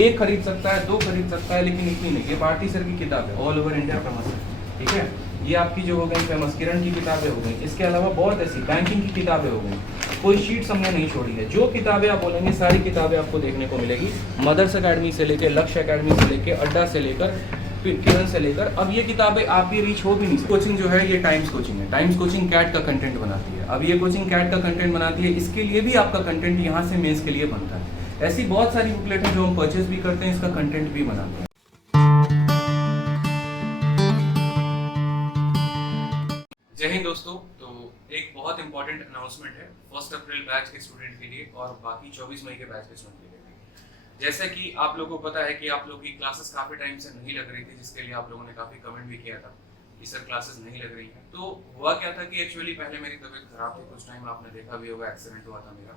एक खरीद सकता है, दो खरीद सकता है, लेकिन इतनी नहीं। ये भारती सर की किताब है, ऑल ओवर इंडिया फेमस है, ठीक है। ये आपकी जो हो गई फेमस किरण की किताबें हो गई। इसके अलावा बहुत ऐसी बैंकिंग की किताबें हो गई, कोई शीट्स हमने नहीं छोड़ी है। जो किताबें आप बोलेंगे सारी किताबें आपको देखने को मिलेगी, मदर्स अकेडमी से लेकर, लक्ष्य अकेडमी से लेकर, अड्डा से लेकर, किरण से लेकर। अब ये किताबें आपकी रीच हो भी नहीं। कोचिंग जो है ये टाइम्स कोचिंग है। टाइम्स कोचिंग कैट का कंटेंट बनाती है। अब ये कोचिंग कैट का कंटेंट बनाती है, इसके लिए भी आपका कंटेंट यहाँ से मेंस के लिए बनता है। ऐसी बहुत सारी बुकलेट हैं जो हम परचेज भी करते हैं, इसका कंटेंट भी बनाते हैं। जय हिंद दोस्तों। तो एक बहुत इंपॉर्टेंट अनाउंसमेंट है 1 अप्रैल बैच के स्टूडेंट के लिए और बाकी 24 मई के बैच के स्टूडेंट के लिए। जैसा कि आप लोगों को पता है कि आप लोगों की क्लासेस काफ़ी टाइम से नहीं लग रही थी, जिसके लिए आप लोगों ने काफ़ी कमेंट भी किया था कि सर क्लासेस नहीं लग रही हैं। तो हुआ क्या था कि एक्चुअली पहले मेरी तबीयत खराब थी, कुछ टाइम आपने देखा भी होगा, एक्सीडेंट हुआ था मेरा,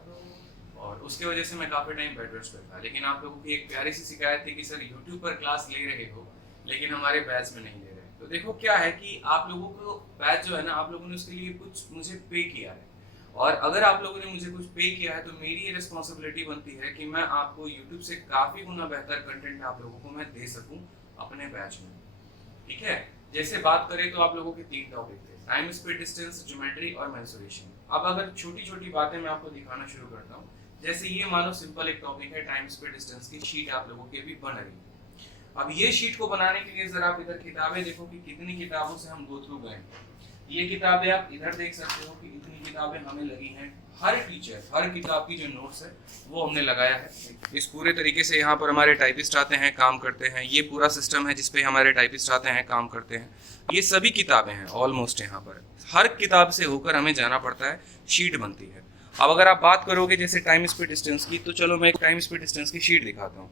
और उसकी वजह से मैं काफ़ी टाइम बेड रेस्ट पे था। लेकिन आप लोगों की एक प्यारी सी शिकायत थी कि सर यूट्यूब पर क्लास ले रहे हो लेकिन हमारे बैच में नहीं ले रहे। तो देखो क्या है कि आप लोगों को बैच जो है ना, आप लोगों ने उसके लिए कुछ मुझे पे किया है, और अगर आप लोगों ने मुझे कुछ पे किया है तो मेरी ये रिस्पॉन्सिबिलिटी बनती है कि मैं आपको यूट्यूब से काफ़ी गुना बेहतर कंटेंट आप लोगों को मैं दे सकूं अपने बैच में, ठीक है। जैसे बात करें तो आप लोगों के 3 टॉपिक थे, टाइम, स्पीड, डिस्टेंस, ज्योमेट्री और मेंसुरेशन। अब अगर छोटी छोटी बातें मैं आपको दिखाना शुरू करता हूँ, जैसे ये मानो सिंपल एक टॉपिक है, टाइम, स्पीड, डिस्टेंस की शीट आप लोगों की अभी बन रही है। अब ये शीट को बनाने के लिए जरा आप इधर किताबें देखो कि कितनी किताबों से हम गो थ्रू गए। ये किताबें आप इधर देख सकते हो कि इतनी किताबें हमें लगी हैं। हर टीचर, हर किताब की जो नोट्स है वो हमने लगाया है। इस पूरे तरीके से यहाँ पर हमारे टाइपिस्ट आते हैं, काम करते हैं। ये पूरा सिस्टम है जिसपे हमारे टाइपिस्ट आते हैं, काम करते हैं। ये सभी किताबें हैं ऑलमोस्ट। यहाँ पर हर किताब से होकर हमें जाना पड़ता है, शीट बनती है। अब अगर आप बात करोगे जैसे टाइम, स्पीड, डिस्टेंस की, तो चलो मैं एक टाइम, स्पीड, डिस्टेंस की शीट दिखाता हूँ।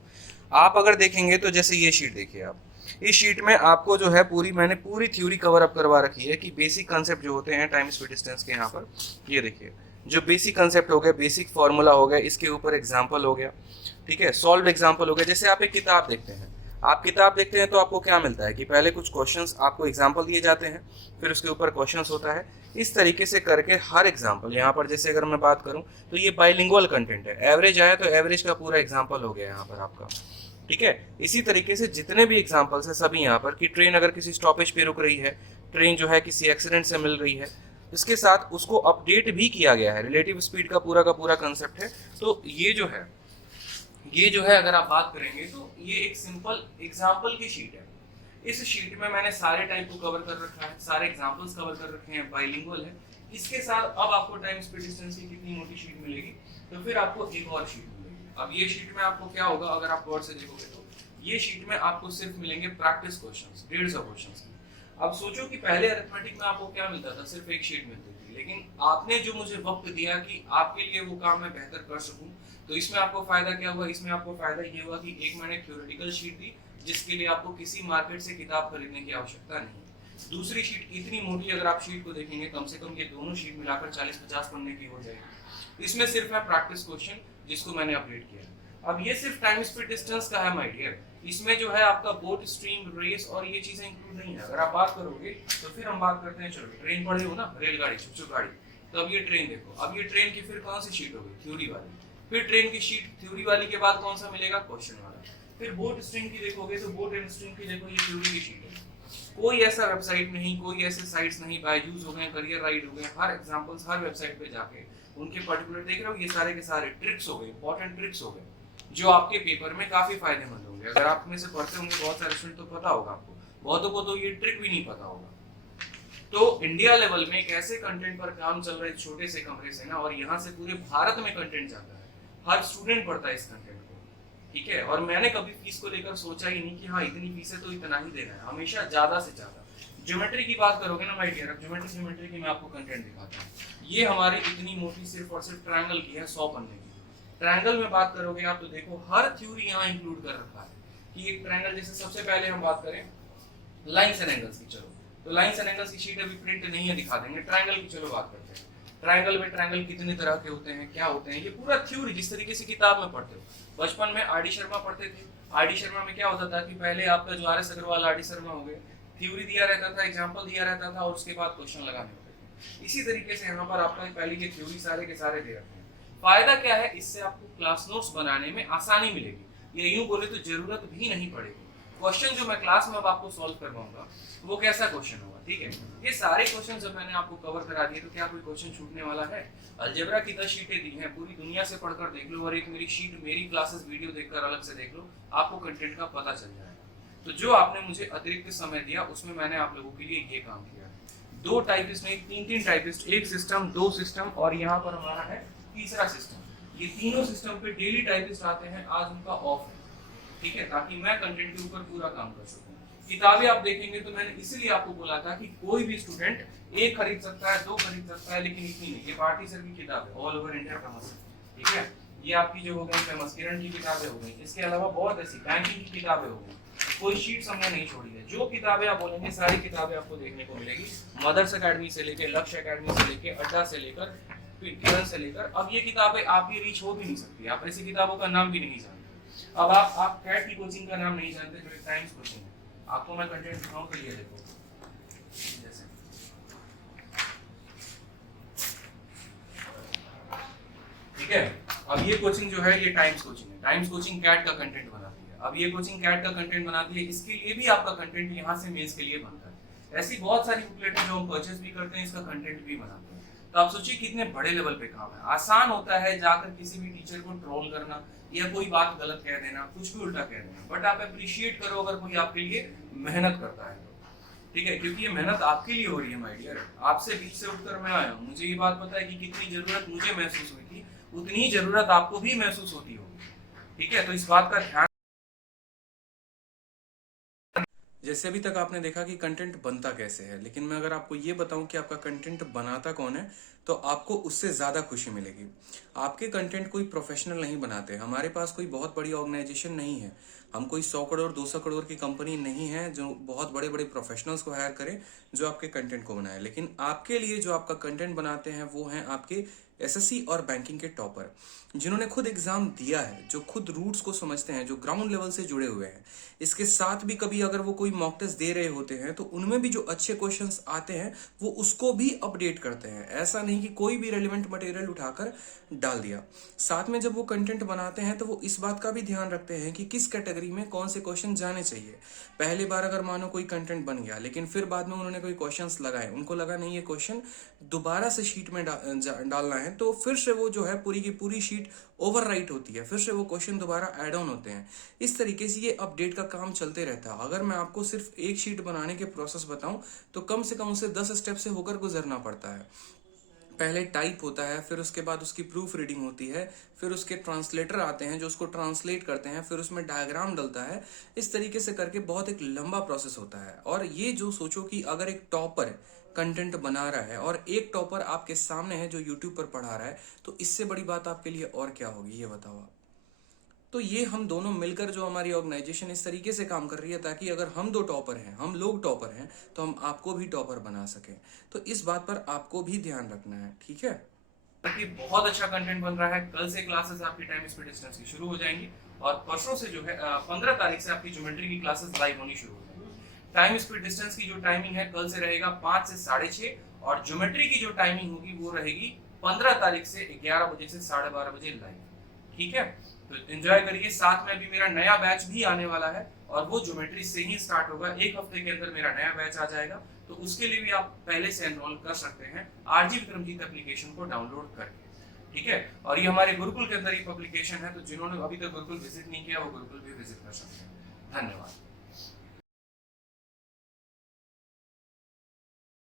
आप अगर देखेंगे तो जैसे ये शीट देखिए आप, इस शीट में आपको जो है मैंने पूरी थ्योरी कवर अप करवा रखी है कि बेसिक कंसेप्ट जो होते हैं टाइम, स्पीड, डिस्टेंस के। यहाँ पर ये देखिए जो बेसिक कंसेप्ट हो गया, बेसिक फॉर्मूला हो गया, इसके ऊपर एग्जाम्पल हो गया, ठीक है, सॉल्व एग्जाम्पल हो गया। जैसे आप एक किताब देखते हैं, आप किताब देखते हैं तो आपको क्या मिलता है कि पहले कुछ क्वेश्चंस आपको एग्जाम्पल दिए जाते हैं, फिर उसके ऊपर क्वेश्चंस होता है। इस तरीके से करके हर एग्जाम्पल, यहाँ पर जैसे अगर मैं बात करूँ तो ये बाइलिंगुअल कंटेंट है। एवरेज आया तो एवरेज का पूरा एग्जाम्पल हो गया यहाँ पर आपका, ठीक है। इसी तरीके से जितने भी एग्जाम्पल्स हैं सभी यहाँ पर, कि ट्रेन अगर किसी स्टॉपेज पे रुक रही है, ट्रेन जो है किसी एक्सीडेंट से मिल रही है, इसके साथ उसको अपडेट भी किया गया है। रिलेटिव स्पीड का पूरा कंसेप्ट है। तो ये जो है अगर आप बात करेंगे तो ये एक सिंपल एग्जाम्पल की शीट है। इस शीट में मैंने सारे टाइप को कवर कर रखा है, सारे एग्जाम्पल्स कवर कर रखे हैं, बाइलिंगुअल है। इसके साथ अब आपको टाइम, स्पीड, डिस्टेंस की कितनी मोटी शीट मिलेगी, तो फिर आपको एक और शीट मिलेगी। अब ये शीट में आपको क्या होगा, अगर आप गौर से देखोगे तो ये शीट में आपको सिर्फ मिलेंगे प्रैक्टिस क्वेश्चंस, 150 क्वेश्चंस। अब सोचो कि पहले अरिथमेटिक में आपको क्या मिलता था, सिर्फ एक शीट मिलती थी, लेकिन आपने जो मुझे वक्त दिया कि आपके लिए वो काम मैं बेहतर कर सकूं, तो इसमें आपको फायदा क्या हुआ, इसमें आपको फायदा ये हुआ कि एक मैंने थ्योरेटिकल शीट दी जिसके लिए आपको किसी मार्केट से किताब खरीदने की आवश्यकता नहीं। दूसरी शीट इतनी मोटी, अगर आप शीट को देखेंगे कम से कम ये दोनों शीट मिलाकर 40-50 पन्ने की हो जाएगी। इसमें सिर्फ है प्रैक्टिस क्वेश्चन जिसको मैंने अपडेट किया। अब ये सिर्फ टाइम, स्पीड, डिस्टेंस का है माय डियर। इसमें जो है आपका बोट, स्ट्रीम, रेस और ये चीजें इंक्लूड नहीं है। अगर आप बात करोगे तो फिर हम बात करते हैं, चलो ट्रेन पढ़े हो ना, रेलगाड़ी, छुक गाड़ी, तो अब ये ट्रेन देखो। अब ये ट्रेन की फिर कौन सी शीट होगी, थ्योरी वाली। फिर ट्रेन की शीट थ्योरी वाली के बाद कौन सा मिलेगा, क्वेश्चन वाला। फिर बोट स्ट्रीम की देखोगे तो बोट एंड स्ट्रीम की देखो, ये थ्योरी की शीट है। कोई ऐसा वेबसाइट नहीं, कोई ऐसे साइट्स नहीं, बायजूस हो गए, करियर राइड हो गए, हर एग्जांपल्स हर वेबसाइट पे जाके उनके पर्टिकुलर देख रहे हो, ये सारे के सारे ट्रिक्स हो गए, इंपॉर्टेंट ट्रिक्स हो गए जो आपके पेपर में काफी फायदेमंद होंगे। अगर आप में से पढ़ते होंगे बहुत सारे स्टूडेंट तो पता होगा आपको, बहुतों को तो ये ट्रिक भी नहीं पता होगा। तो इंडिया लेवल में एक ऐसे कंटेंट पर काम चल रहा है छोटे से कमरे से ना, और यहाँ से पूरे भारत में कंटेंट जाता है, हर स्टूडेंट पढ़ता है इस कंटेंट को, ठीक है। और मैंने कभी फीस को लेकर सोचा ही नहीं कि हाँ इतनी फीस है तो इतना ही देना है, हमेशा ज्यादा से ज्यादा। ज्योमेट्री की बात करोगे ना माय डियर, ज्योमेट्री की मैं आपको कंटेंट दिखाता हूँ। ये हमारी इतनी मोटी सिर्फ और सिर्फ ट्रायंगल की है, 100 पन्ने की। ट्रायंगल में बात करोगे आप तो देखो हर थ्योरी यहाँ इंक्लूड कर रखा है कि एक ट्रायंगल, जैसे सबसे पहले हम बात करें लाइंस एंड एंगल्स की, चलो तो लाइंस एंड एंगल्स की शीट अभी प्रिंट नहीं है, दिखा देंगे। ट्रायंगल की चलो बात करते हैं। ट्रायंगल में ट्रायंगल कितने तरह के होते हैं, क्या होते हैं, ये पूरा थ्योरी जिस तरीके से किताब में पढ़ते हो। बचपन में आर डी शर्मा पढ़ते थे। आर डी शर्मा में क्या होता था कि पहले आपका जो R S Agarwal, R D Sharma हो गए, थ्योरी दिया रहता था, एग्जाम्पल दिया रहता था और उसके बाद क्वेश्चन लगाने होते थे। इसी तरीके से यहाँ पर आपका पहले के थ्योरी सारे के सारे दे रखे हैं। फायदा क्या है, इससे आपको क्लास नोट्स बनाने में आसानी मिलेगी। या यूं बोले तो जरूरत भी नहीं पड़ेगी। क्वेश्चन जो मैं क्लास में अब आपको सॉल्व करवाऊंगा वो कैसा क्वेश्चन होगा, ठीक है। ये सारे क्वेश्चन जब मैंने आपको कवर करा दिए तो क्या कोई क्वेश्चन छूटने वाला है? अलजेब्रा की 10 शीटें दी हैं, पूरी दुनिया से पढ़कर देख लो और एक मेरी शीट, मेरी क्लासेस वीडियो देखकर अलग से देख लो, आपको कंटेंट का पता चल जाएगा। तो जो आपने मुझे अतिरिक्त समय दिया उसमें मैंने आप लोगों के लिए ये काम किया। 2 टाइपिस्ट नहीं, 3 टाइपिस्ट, 1 सिस्टम, 2 सिस्टम और यहाँ पर हमारा है तीसरा सिस्टम। ये तीनों सिस्टम पे डेली टाइपिस्ट आते हैं, आज उनका ऑफ है, ठीक है, ताकि मैं कंटेंट के ऊपर पूरा काम कर सकूं। किताबें आप देखेंगे तो मैंने इसलिए आपको बोला था कि कोई भी स्टूडेंट 1 खरीद सकता है, 2 खरीद सकता है, लेकिन इतनी नहीं। ये भारती सर की किताब है, ऑल ओवर इंडिया फेमस, ठीक है। ये आपकी जो हो गई फेमस, किरण की किताबें हो गई, इसके अलावा बहुत ऐसी बैंकिंग की किताबें हो गई, कोई शीट हमने नहीं छोड़ी है। जो किताबें आप बोलेंगे सारी किताबें आपको देखने को मिलेगी, मदर्स एकेडमी से लेकर, लक्ष्य एकेडमी से लेकर, अड्डा से लेकर, किरण से लेकर। अब ये किताबें आपकी रीच हो भी नहीं सकती, आप ऐसी किताबों का नाम भी नहीं जानते। अब आप कैट की कोचिंग का नाम नहीं जानते जो एक टाइम्स कोचिंग है। आपको मैं कंटेंट दिखाऊं तो ये देखो, जैसे ठीक है। अब ये कोचिंग जो है ये टाइम्स कोचिंग है, टाइम्स कोचिंग कैट का कंटेंट बनाती है। अब ये कोचिंग कैट का कंटेंट बनाती है, इसके लिए भी आपका कंटेंट यहाँ से मेंस के लिए बनता है। ऐसी बहुत सारी बुकलेट है जो हम परचेज भी करते हैं, इसका कंटेंट भी बनाते हैं। तो आप सोचिए कितने बड़े लेवल पे काम है। आसान होता है जाकर किसी भी टीचर को ट्रोल करना या कोई बात गलत कह देना, कुछ भी उल्टा कह देना, बट आप अप्रिशिएट करो अगर कोई आपके लिए मेहनत करता है तो, ठीक है, क्योंकि ये मेहनत आपके लिए हो रही है माय डियर। आपसे बीच से उठकर मैं आया हूँ, मुझे ये बात पता है कि कितनी जरूरत मुझे महसूस हुई थी, उतनी ही जरूरत आपको भी महसूस होती होगी, ठीक है। तो इस बात का ध्यान, जैसे अभी तक आपने देखा कि कंटेंट बनता कैसे है, लेकिन मैं अगर आपको ये बताऊं कि आपका कंटेंट बनाता कौन है तो आपको उससे ज़्यादा खुशी मिलेगी। आपके कंटेंट कोई प्रोफेशनल नहीं बनाते, हमारे पास कोई बहुत बड़ी ऑर्गेनाइजेशन नहीं है, हम कोई 100 करोड़ 200 करोड़ की कंपनी नहीं है जो बहुत बड़े बड़े प्रोफेशनल्स को हायर करे जो आपके कंटेंट को बनाए। लेकिन आपके लिए जो आपका कंटेंट बनाते हैं वो हैं आपके एसएससी और बैंकिंग के टॉपर, जिन्होंने खुद एग्जाम दिया है, जो खुद रूट्स को समझते हैं, जो ग्राउंड लेवल से जुड़े हुए हैं। इसके साथ भी कभी अगर वो कोई मॉक टेस्ट दे रहे होते हैं तो उनमें भी जो अच्छे क्वेश्चंस आते हैं वो उसको भी अपडेट करते हैं। ऐसा नहीं कि कोई भी रेलिवेंट मटेरियल उठाकर डाल दिया। साथ में जब वो कंटेंट बनाते हैं तो वो इस बात का भी ध्यान रखते हैं कि किस कैटेगरी में कौन से क्वेश्चन जाने चाहिए। पहली बार अगर मानो कोई कंटेंट बन गया लेकिन फिर बाद में उन्होंने कोई क्वेश्चंस लगाए, उनको लगा नहीं ये क्वेश्चन दोबारा से शीट में डालना है, तो फिर से वो जो है पूरी की पूरी शीट ओवरराइट होती है, फिर से वो क्वेश्चन दोबारा ऐड ऑन होते हैं। इस तरीके से ये अपडेट का काम चलते रहता है। अगर मैं आपको सिर्फ एक शीट बनाने के प्रोसेस बताऊं तो कम से कम उसे 10 स्टेप से होकर गुजरना पड़ता है। पहले टाइप होता है, फिर उसके बाद उसकी प्रूफ रीडिंग होती है, फिर उसके ट्रांसलेटर आते हैं जो उसको ट्रांसलेट करते हैं, फिर उसमें डायग्राम डलता है। इस तरीके से करके बहुत एक लंबा प्रोसेस होता है। और ये जो सोचो कि अगर एक टॉपर कंटेंट बना रहा है और एक टॉपर आपके सामने है जो यूट्यूब पर पढ़ा रहा है, तो इससे बड़ी बात आपके लिए और क्या होगी, ये बताओ आप। तो ये हम दोनों मिलकर जो हमारी ऑर्गेनाइजेशन इस तरीके से काम कर रही है ताकि अगर हम 2 टॉपर हैं, हम लोग टॉपर हैं, तो हम आपको भी टॉपर बना सकें। तो इस बात पर आपको भी ध्यान रखना है, ठीक है। कि बहुत अच्छा कंटेंट बन रहा है। कल से क्लासेस आपकी टाइम स्पीड डिस्टेंस की शुरू हो जाएंगी और परसों से जो है 15 तारीख से आपकी ज्योमेट्री की क्लासेस लाइव होनी शुरू हो जाएंगी। टाइम स्पीड डिस्टेंस की जो टाइमिंग है कल से रहेगा 5 से 6:30 और ज्योमेट्री की जो टाइमिंग होगी वो रहेगी 15 तारीख से 11 बजे से 12:30 बजे लाइव, ठीक है। तो एंजॉय करिए। साथ में अभी मेरा नया बैच भी आने वाला है और वो ज्योमेट्री से ही स्टार्ट होगा। 1 हफ्ते के अंदर मेरा नया बैच आ जाएगा, तो उसके लिए भी आप पहले से एनरोल कर सकते हैं आरजी विक्रमजीत एप्लीकेशन को डाउनलोड करके, ठीक है। और ये हमारे गुरुकुल के अंदर एक एप्लीकेशन है, तो जिन्होंने अभी तक गुरुकुल विजिट नहीं किया वो गुरुकुल भी विजिट कर सकते हैं। धन्यवाद।